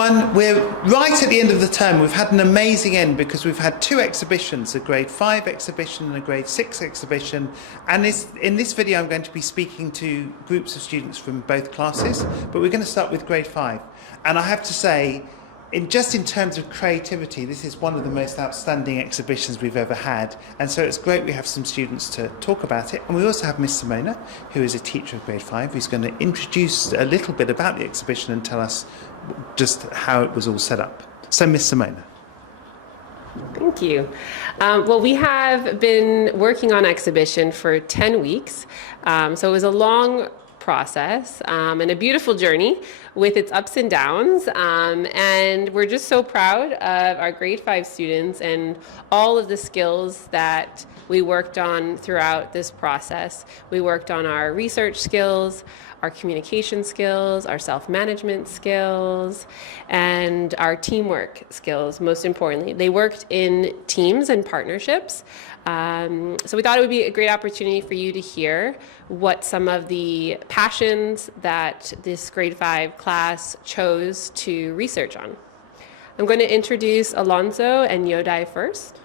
everyone. We're right at the end of the term. We've had an amazing end because we've had 2 exhibitions, a grade 5 exhibition and a grade 6 exhibition. And in this video, I'm going to be speaking to groups of students from both classes, but we're going to start with grade 5. And I have to say, in terms of creativity, this is one of the most outstanding exhibitions we've ever had. And so it's great we have some students to talk about it. And we also have Miss Simona, who is a teacher of grade 5, who's going to introduce a little bit about the exhibition and tell us just how it was all set up. So Miss Simona. Thank you. Well, we have been working on exhibition for 10 weeks. So it was a long process and a beautiful journey with its ups and downs, and we're just so proud of our grade 5 students and all of the skills that we worked on throughout this process. We worked on our research skills, our communication skills, our self-management skills, and our teamwork skills, most importantly. They worked in teams and partnerships. So we thought it would be a great opportunity for you to hear what some of the passions that this grade 5 class chose to research on. I'm going to introduce Alonso and Yodai first.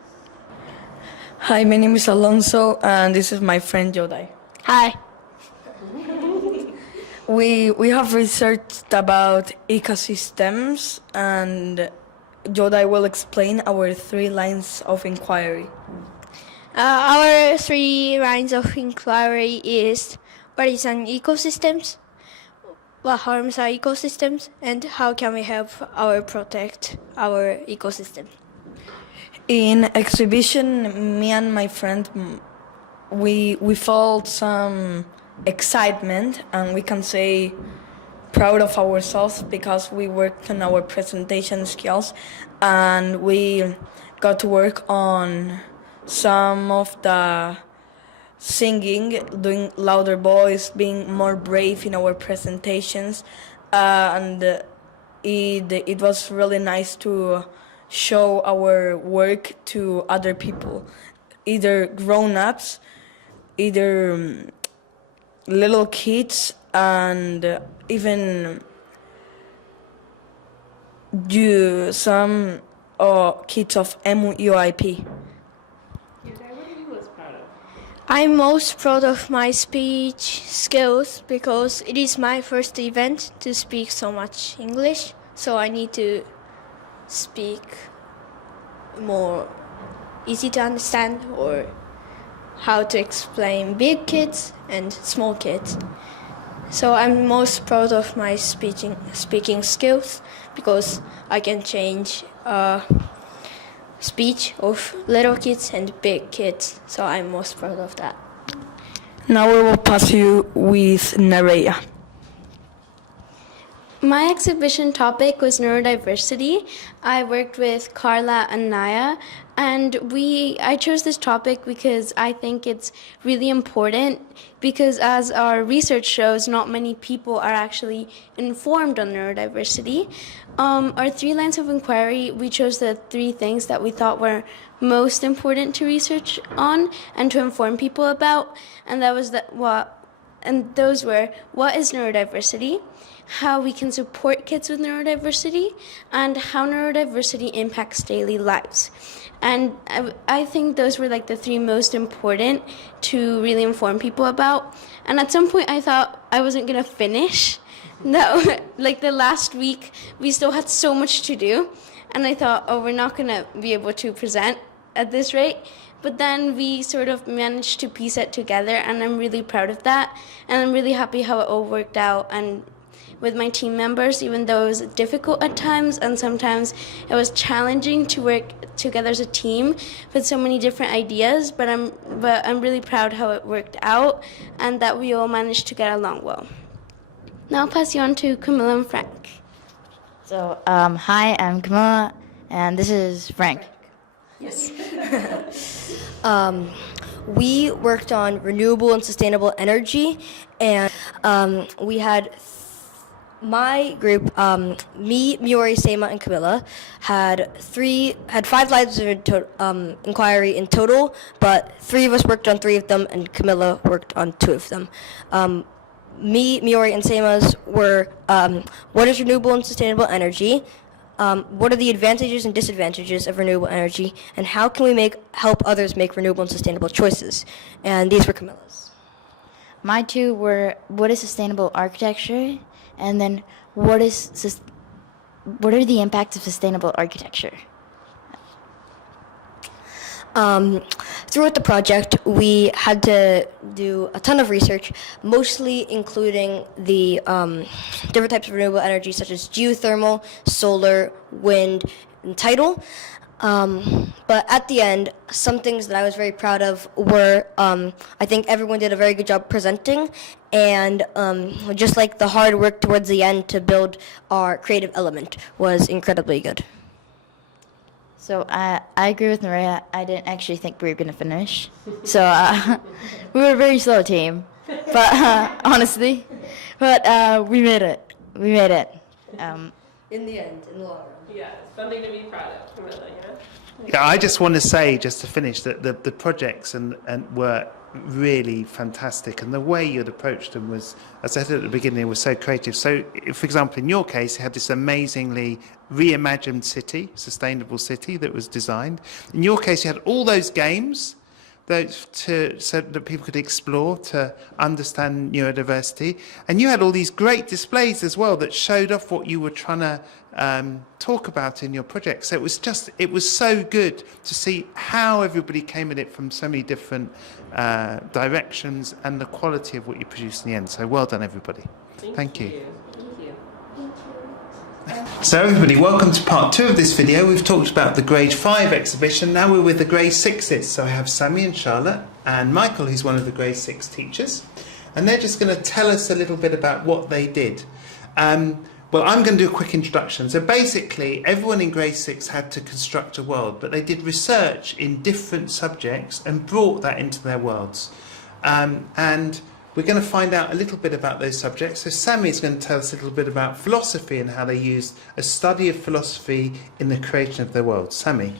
Hi, my name is Alonso, and this is my friend Yodai. Hi. We have researched about ecosystems, and Yodai will explain our 3 lines of inquiry. Our 3 lines of inquiry is what is an ecosystem, what harms our ecosystems, and how can we help protect our ecosystem. In exhibition, me and my friend, we felt some excitement, and we can say proud of ourselves because we worked on our presentation skills, and we got to work on some of the singing, doing louder voice, being more brave in our presentations, and it was really nice to show our work to other people, either grown-ups, either little kids, and even some kids of MUIP. I'm most proud of my speech skills because it is my first event to speak so much English, so I need to speak more easy to understand or how to explain big kids and small kids. So I'm most proud of my speaking skills because I can change speech of little kids and big kids, so I'm most proud of that. Now we will pass you with Nerea. My exhibition topic was neurodiversity. I worked with Carla and Naya, and I chose this topic because I think it's really important because as our research shows, not many people are actually informed on neurodiversity. Our 3 lines of inquiry, we chose the 3 things that we thought were most important to research on and to inform people about, and those were what is neurodiversity, how we can support kids with neurodiversity, and how neurodiversity impacts daily lives. And I think those were like the 3 most important to really inform people about. And at some point I thought I wasn't gonna finish. No, like the last week we still had so much to do. And I thought, we're not gonna be able to present at this rate. But then we sort of managed to piece it together, and I'm really proud of that. And I'm really happy how it all worked out. And with my team members, even though it was difficult at times and sometimes it was challenging to work together as a team with so many different ideas, but I'm really proud how it worked out and that we all managed to get along well. Now I'll pass you on to Camilla and Frank. So, hi, I'm Camilla, and this is Frank. Yes. We worked on renewable and sustainable energy, and we had my group, me, Miori, Seima, and Camilla, had 5 lines of inquiry in total, but 3 of us worked on 3 of them, and Camilla worked on 2 of them. Me, Miori, and Seima's were what is renewable and sustainable energy, what are the advantages and disadvantages of renewable energy, and how can we help others make renewable and sustainable choices? And these were Camilla's. My two were what is sustainable architecture, and then what are the impacts of sustainable architecture? Throughout the project, we had to do a ton of research, mostly including the different types of renewable energy, such as geothermal, solar, wind, and tidal. But at the end, some things that I was very proud of were, I think everyone did a very good job presenting, and just like the hard work towards the end to build our creative element was incredibly good. So I agree with Maria. I didn't actually think we were going to finish. So we were a very slow team, but honestly, but we made it. We made it. In the end, in the long run. Yeah, it's something to be proud of, Camilla, Yeah, I just want to say, just to finish, that the projects and were really fantastic, and the way you'd approached them was, as I said at the beginning, was so creative. So, for example, in your case, you had this amazingly reimagined city, sustainable city that was designed. In your case, you had all those games so that people could explore, to understand neurodiversity. And you had all these great displays as well that showed off what you were trying to talk about in your project. So it was so good to see how everybody came at it from so many different directions, and the quality of what you produced in the end. So well done, everybody. Thank you. Thank you. So everybody, welcome to part 2 of this video. We've talked about the grade 5 exhibition. Now we're with the grade 6s. So I have Sammy and Charlotte and Michael, who's one of the grade 6 teachers. And they're just going to tell us a little bit about what they did. Well, I'm going to do a quick introduction. So basically, everyone in grade 6 had to construct a world, but they did research in different subjects and brought that into their worlds. And we're going to find out a little bit about those subjects. So Sammy is going to tell us a little bit about philosophy and how they used a study of philosophy in the creation of their world. Sammy.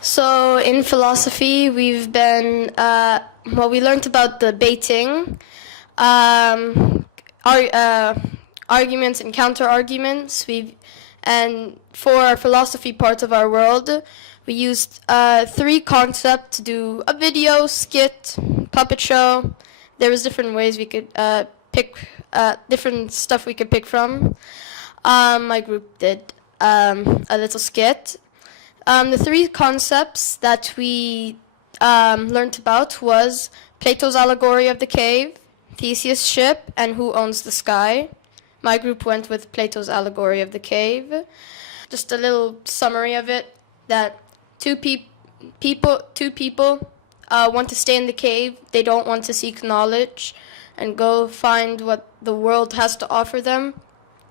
So in philosophy, we've been, we learned about debating, arguments and counter-arguments. And for our philosophy part of our world, we used 3 concepts to do a video, skit, puppet show. There was different ways we could pick, different stuff we could pick from. My group did a little skit. The 3 concepts that we learned about was Plato's allegory of the cave, Theseus' ship, and Who Owns the Sky. My group went with Plato's allegory of the cave. Just a little summary of it, that two people want to stay in the cave. They don't want to seek knowledge and go find what the world has to offer them.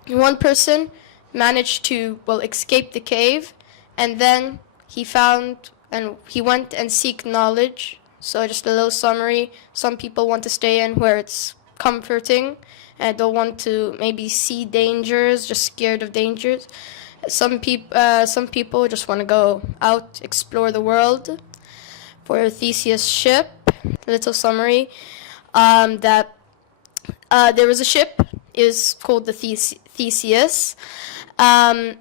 One person managed to, escape the cave, and then he went and seek knowledge. So just a little summary. Some people want to stay in where it's comforting and don't want to maybe see dangers, just scared of dangers. Some people just want to go out, explore the world. For Theseus' ship, a little summary, that there was a ship, is called the Theseus, and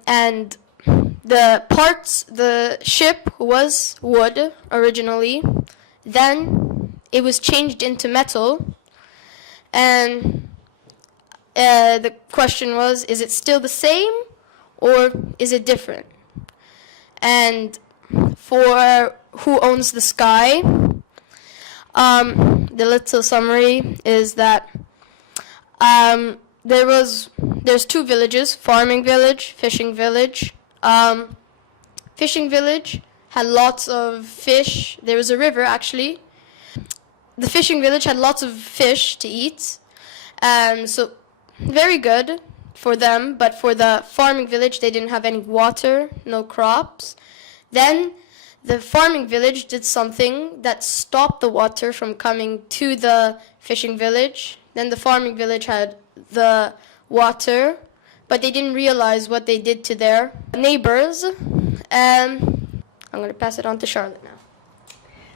the ship was wood originally. Then it was changed into metal, and the question was, is it still the same or is it different? And for Who Owns the Sky, the little summary is that there's 2 villages, farming village, fishing village. Fishing village had lots of fish. There was a river, actually. The fishing village had lots of fish to eat, so very good for them. But for the farming village, they didn't have any water, no crops. Then the farming village did something that stopped the water from coming to the fishing village. Then the farming village had the water, but they didn't realize what they did to their neighbors. I'm going to pass it on to Charlotte now.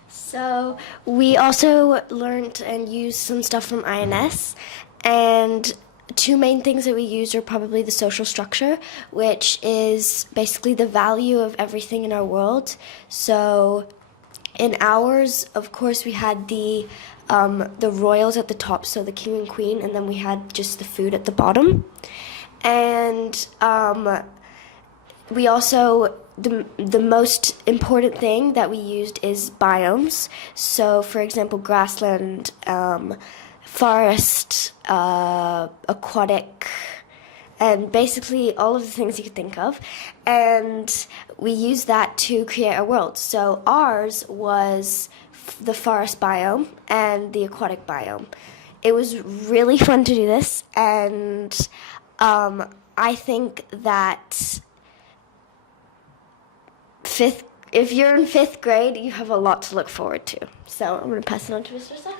So we also learned and used some stuff from INS, and two main things that we used are probably the social structure, which is basically the value of everything in our world. So in ours, of course, we had the royals at the top, so the king and queen, and then we had just the food at the bottom. And we also, the most important thing that we used is biomes. So, for example, grassland, forest, aquatic, and basically all of the things you could think of. And we used that to create our world. So ours was the forest biome and the aquatic biome. It was really fun to do this, and I think that if you're in 5th grade, you have a lot to look forward to. So I'm going to pass it on to Mr. Saka.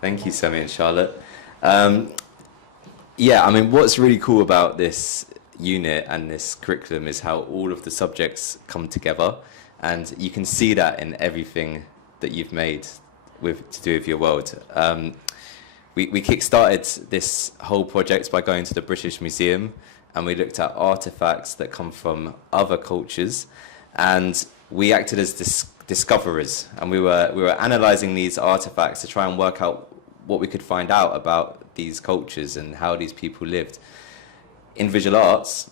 Thank you, Sammy and Charlotte. Yeah, I mean, what's really cool about this unit and this curriculum is how all of the subjects come together, and you can see that in everything that you've made to do with your world. We kick-started this whole project by going to the British Museum, and we looked at artifacts that come from other cultures, and we acted as discoverers, and we were analysing these artifacts to try and work out what we could find out about these cultures and how these people lived. In visual arts,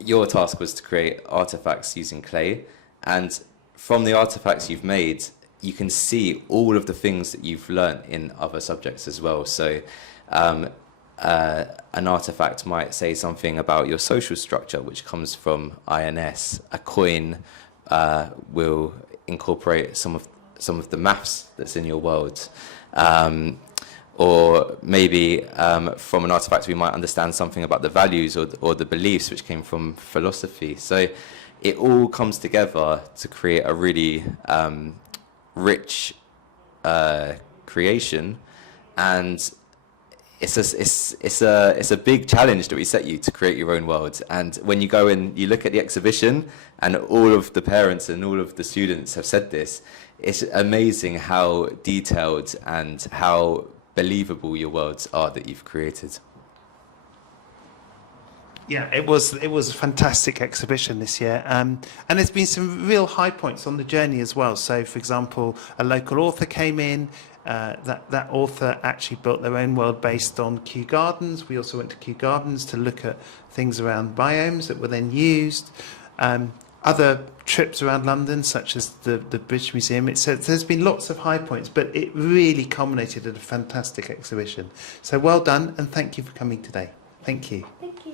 your task was to create artifacts using clay, and from the artifacts you've made, you can see all of the things that you've learnt in other subjects as well. So an artifact might say something about your social structure, which comes from INS. A coin will incorporate some of the maths that's in your world. Or maybe from an artifact we might understand something about the values or the beliefs which came from philosophy. So it all comes together to create a really rich creation, and it's a big challenge that we set you to create your own world. And when you go and you look at the exhibition, and all of the parents and all of the students have said this, it's amazing how detailed and how believable your worlds are that you've created. Yeah, it was a fantastic exhibition this year, and there's been some real high points on the journey as well. So, for example, a local author came in. That author actually built their own world based on Kew Gardens. We also went to Kew Gardens to look at things around biomes that were then used. Other trips around London, such as the British Museum. There's been lots of high points, but it really culminated at a fantastic exhibition. So well done, and thank you for coming today. Thank you. Thank you.